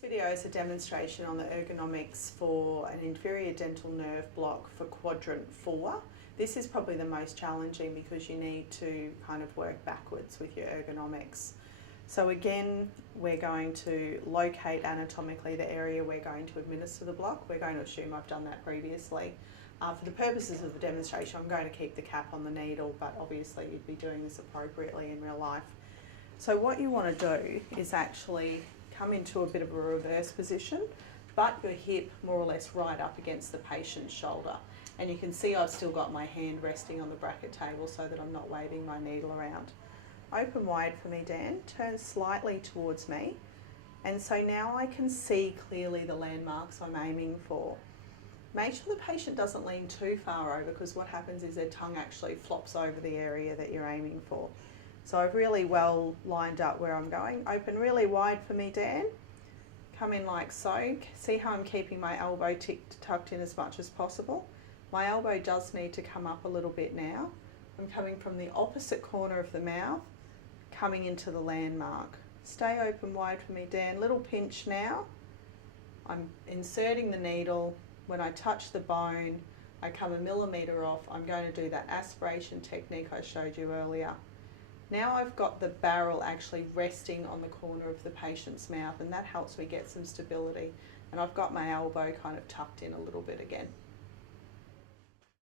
This video is a demonstration on the ergonomics for an inferior dental nerve block for quadrant 4. This is probably the most challenging because you need to kind of work backwards with your ergonomics. So again, we're going to locate anatomically the area we're going to administer the block. We're going to assume I've done that previously. For the purposes of the demonstration, I'm going to keep the cap on the needle, but obviously you'd be doing this appropriately in real life. So what you want to do is actually come into a bit of a reverse position, but your hip more or less right up against the patient's shoulder. And you can see I've still got my hand resting on the bracket table so that I'm not waving my needle around. Open wide for me, Dan. Turn slightly towards me. And so now I can see clearly the landmarks I'm aiming for. Make sure the patient doesn't lean too far over, because what happens is their tongue actually flops over the area that you're aiming for. So I've really well lined up where I'm going. Open really wide for me, Dan. Come in like so. See how I'm keeping my elbow tucked in as much as possible. My elbow does need to come up a little bit now. I'm coming from the opposite corner of the mouth, coming into the landmark. Stay open wide for me, Dan. Little pinch now. I'm inserting the needle. When I touch the bone, I come a millimetre off. I'm going to do that aspiration technique I showed you earlier. Now I've got the barrel actually resting on the corner of the patient's mouth, and that helps me get some stability. And I've got my elbow kind of tucked in a little bit again.